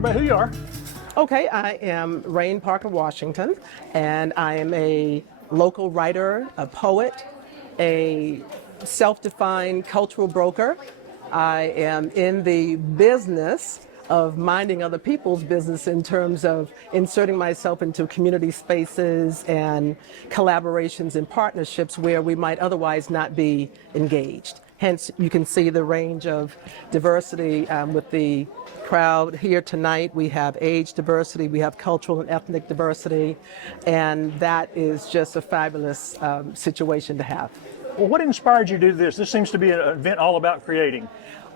everybody who you are. Okay, I am Raen Parker Washington, and I am a local writer, a poet, a self-defined cultural broker. I am in the business of minding other people's business in terms of inserting myself into community spaces and collaborations and partnerships where we might otherwise not be engaged. Hence, you can see the range of diversity with the crowd here tonight. We have age diversity, we have cultural and ethnic diversity, and that is just a fabulous situation to have. Well, what inspired you to do this? This seems to be an event all about creating.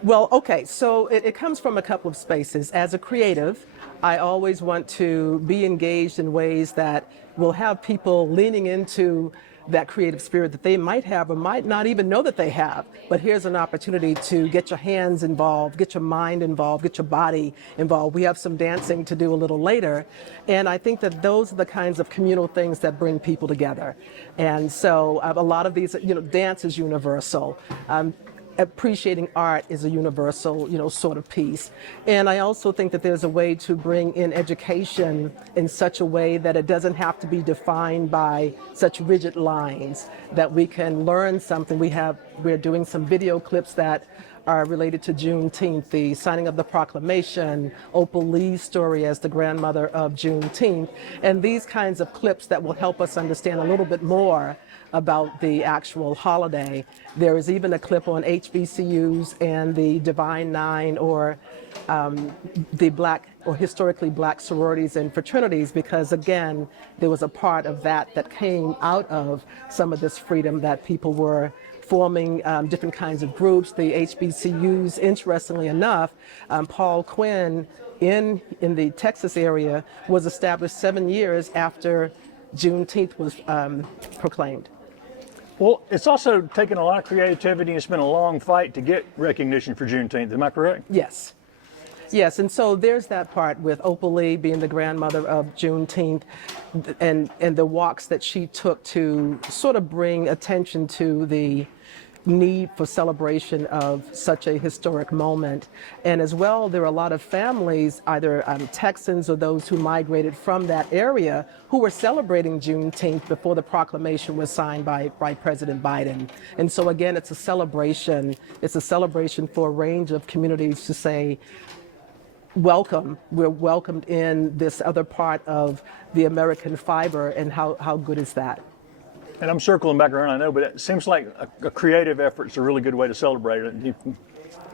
Well, okay, so it comes from a couple of spaces. As a creative, I always want to be engaged in ways that will have people leaning into that creative spirit that they might have or might not even know that they have. But here's an opportunity to get your hands involved, get your mind involved, get your body involved. We have some dancing to do a little later. And I think that those are the kinds of communal things that bring people together. And so a lot of these, dance is universal. Appreciating art is a universal, sort of piece. And I also think that there's a way to bring in education in such a way that it doesn't have to be defined by such rigid lines, that we can learn something. We're doing some video clips that are related to Juneteenth, the signing of the proclamation, Opal Lee's story as the grandmother of Juneteenth, and these kinds of clips that will help us understand a little bit more about the actual holiday. There is even a clip on HBCUs and the Divine Nine, or the Black or historically Black sororities and fraternities, because again, there was a part of that came out of some of this freedom, that people were forming different kinds of groups. The HBCUs, interestingly enough, Paul Quinn in the Texas area was established 7 years after Juneteenth was proclaimed. Well, it's also taken a lot of creativity, and it's been a long fight to get recognition for Juneteenth. Am I correct? Yes. Yes, and so there's that part with Opal Lee being the grandmother of Juneteenth, and the walks that she took to sort of bring attention to the need for celebration of such a historic moment. And as well, there are a lot of families, either Texans or those who migrated from that area, who were celebrating Juneteenth before the proclamation was signed by President Biden. And so again, it's a celebration. It's a celebration for a range of communities to say, welcome. We're welcomed in this other part of the American fiber, and how good is that? And I'm circling back around, I know, but it seems like a creative effort is a really good way to celebrate it.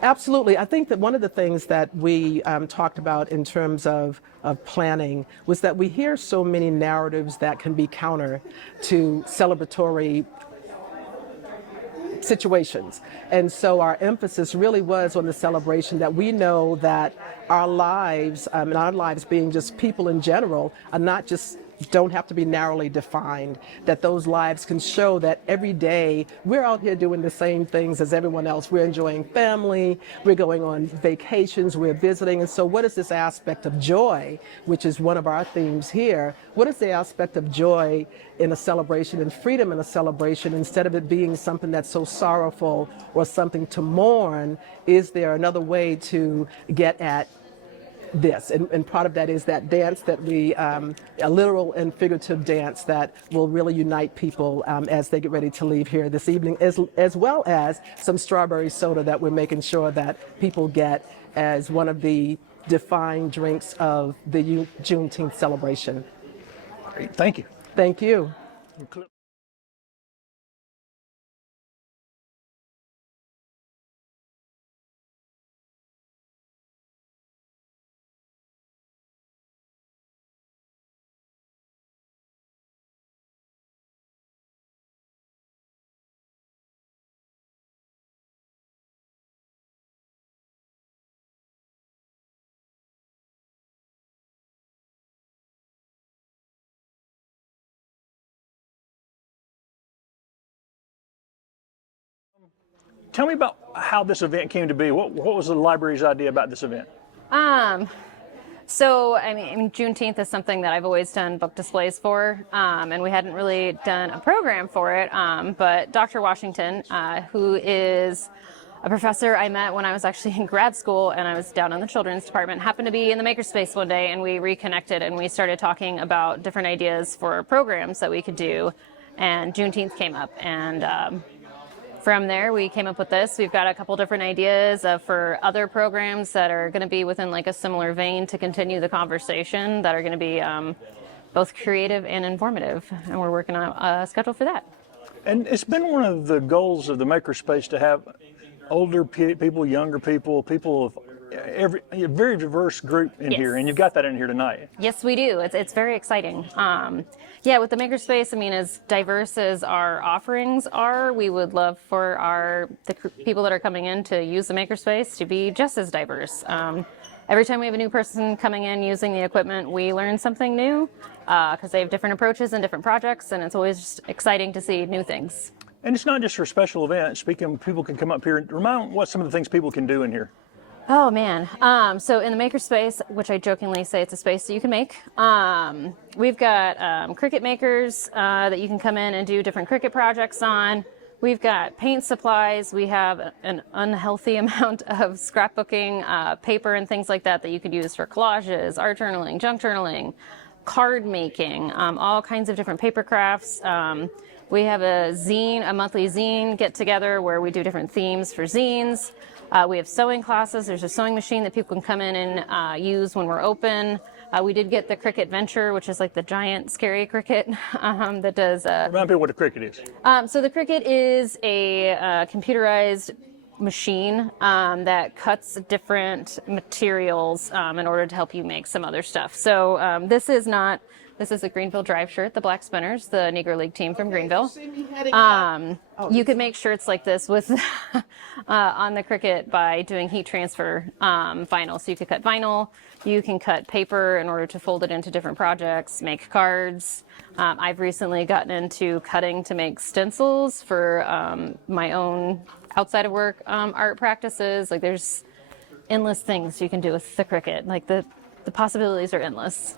Absolutely. I think that one of the things that we talked about in terms of planning was that we hear so many narratives that can be counter to celebratory situations. And so our emphasis really was on the celebration, that we know that our lives, and our lives being just people in general, are not just don't have to be narrowly defined, that those lives can show that every day we're out here doing the same things as everyone else. We're enjoying family, we're going on vacations, we're visiting. And so what is this aspect of joy, which is one of our themes here? What is the aspect of joy in a celebration, and freedom in a celebration, instead of it being something that's so sorrowful or something to mourn? Is there another way to get at this? And part of that is that dance that we, a literal and figurative dance that will really unite people as they get ready to leave here this evening, as well as some strawberry soda that we're making sure that people get as one of the defined drinks of the Juneteenth celebration. Great. Thank you. Thank you. Tell me about how this event came to be. What was the library's idea about this event? So, I mean, Juneteenth is something that I've always done book displays for, and we hadn't really done a program for it. But Dr. Washington, who is a professor I met when I was actually in grad school and I was down in the children's department, happened to be in the Makerspace one day, and we reconnected and we started talking about different ideas for programs that we could do, and Juneteenth came up, and from there we came up with this. We've got a couple different ideas for other programs that are going to be within like a similar vein to continue the conversation, that are going to be both creative and informative, and we're working on a schedule for that. And it's been one of the goals of the Makerspace to have older people, younger people, people of a very diverse group in here, and you've got that in here tonight. Yes, we do. It's very exciting. Yeah, with the Makerspace, I mean, as diverse as our offerings are, we would love for the people that are coming in to use the Makerspace to be just as diverse. Every time we have a new person coming in using the equipment, we learn something new because they have different approaches and different projects, and it's always just exciting to see new things. And it's not just for special events. Speaking of, people can come up here and remind what some of the things people can do in here. Oh man, so in the Makerspace, which I jokingly say it's a space that you can make, we've got Cricut makers that you can come in and do different Cricut projects on. We've got paint supplies. We have an unhealthy amount of scrapbooking, paper and things like that you could use for collages, art journaling, junk journaling, card making, all kinds of different paper crafts. We have a monthly zine get together where we do different themes for zines. We have sewing classes. There's a sewing machine that people can come in and use when we're open. We did get the Cricut Venture, which is like the giant scary Cricut that does... Remind people what a Cricut is. So the Cricut is a computerized machine that cuts different materials in order to help you make some other stuff. So this is a Greenville Drive shirt, the Black Spinners, the Negro League team from Greenville. You could make shirts like this with on the Cricut by doing heat transfer vinyl. So you could cut vinyl, you can cut paper in order to fold it into different projects, make cards. I've recently gotten into cutting to make stencils for my own outside of work art practices. Like there's endless things you can do with the Cricut. Like the possibilities are endless.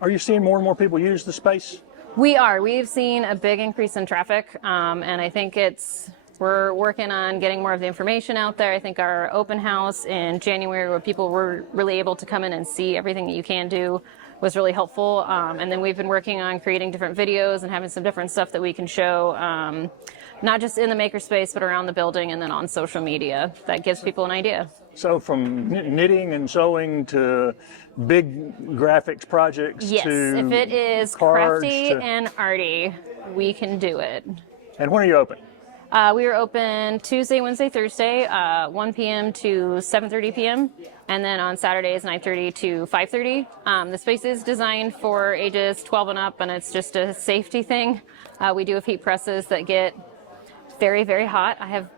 Are you seeing more and more people use the space? We are. We've seen a big increase in traffic, and I think we're working on getting more of the information out there. I think our open house in January, where people were really able to come in and see everything that you can do, was really helpful. And then we've been working on creating different videos and having some different stuff that we can show, not just in the Makerspace, but around the building and then on social media. That gives people an idea. So from knitting and sewing to big graphics projects yes, to if it is crafty and arty, we can do it. And when are you open? We are open Tuesday, Wednesday, Thursday, 1 p.m. to 7:30 p.m. and then on Saturdays 9:30 to 5:30. The space is designed for ages 12 and up, and it's just a safety thing. We do have heat presses that get very, very hot. I have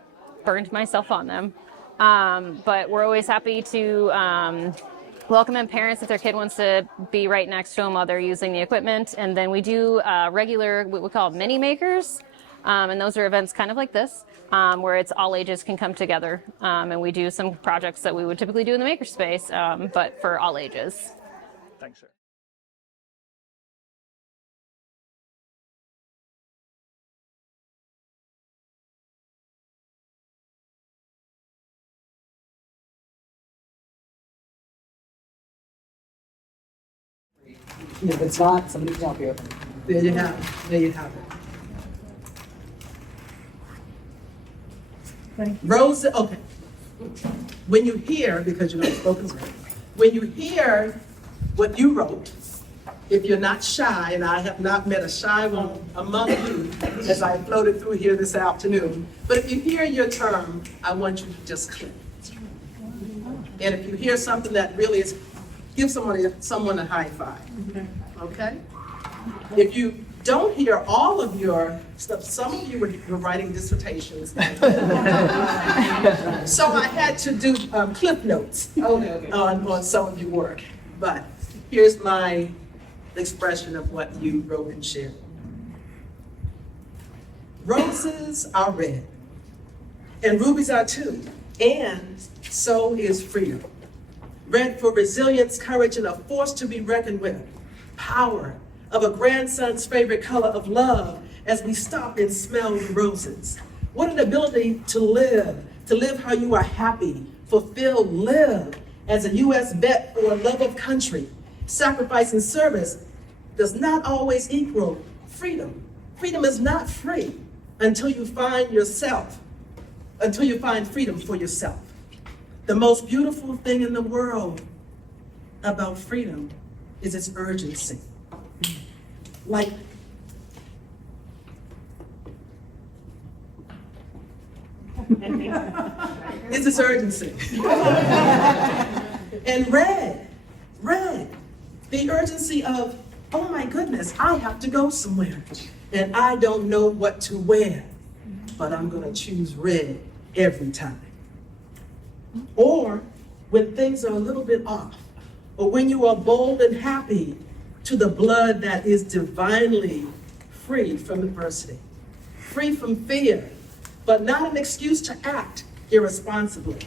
burned myself on them. But we're always happy to welcome in parents if their kid wants to be right next to them while they're using the equipment. And then we do regular, what we call mini makers. And those are events kind of like this, where it's all ages can come together. And we do some projects that we would typically do in the Makerspace, but for all ages. Thanks, sir. If it's not, somebody can help you. There you have it. There you have it. Rose, okay. When you hear, because you know spoken word, when you hear what you wrote, if you're not shy, and I have not met a shy one among you as I floated through here this afternoon, but if you hear your term, I want you to just click. And if you hear something that really is, give someone a high five, okay? If you don't hear all of your stuff, some of you were writing dissertations. So I had to do clip notes on some of your work. But here's my expression of what you wrote and shared. Roses are red, and rubies are too, and so is freedom. Red for resilience, courage, and a force to be reckoned with. Power of a grandson's favorite color of love as we stop and smell the roses. What an ability to live, to live how you are happy, fulfilled, live as a U.S. vet for a love of country. Sacrifice and service does not always equal freedom. Freedom is not free until you find yourself, until you find freedom for yourself. The most beautiful thing in the world about freedom is its urgency. Like, it's its urgency. And red, the urgency of, oh my goodness, I have to go somewhere and I don't know what to wear, but I'm gonna choose red every time. Or when things are a little bit off, or when you are bold and happy to the blood that is divinely free from adversity, free from fear, but not an excuse to act irresponsibly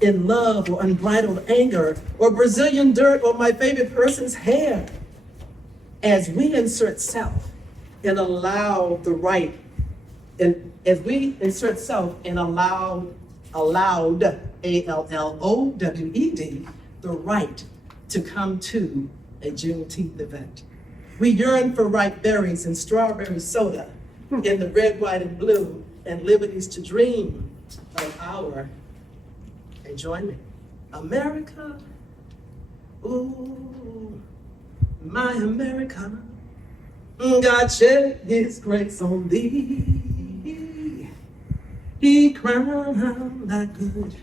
in love or unbridled anger or Brazilian dirt or my favorite person's hair. As we insert self and allow the right, and as we insert self and allowed, ALLOWED, the right to come to a Juneteenth event. We yearn for ripe berries and strawberry soda in the red, white, and blue, and liberties to dream of our, and join me, America, ooh, my America, God shed his grace on thee. He crowned thy good,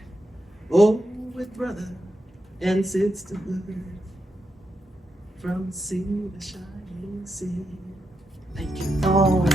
oh, with brother and sisterhood, from sea to shining sea. Thank you. Oh.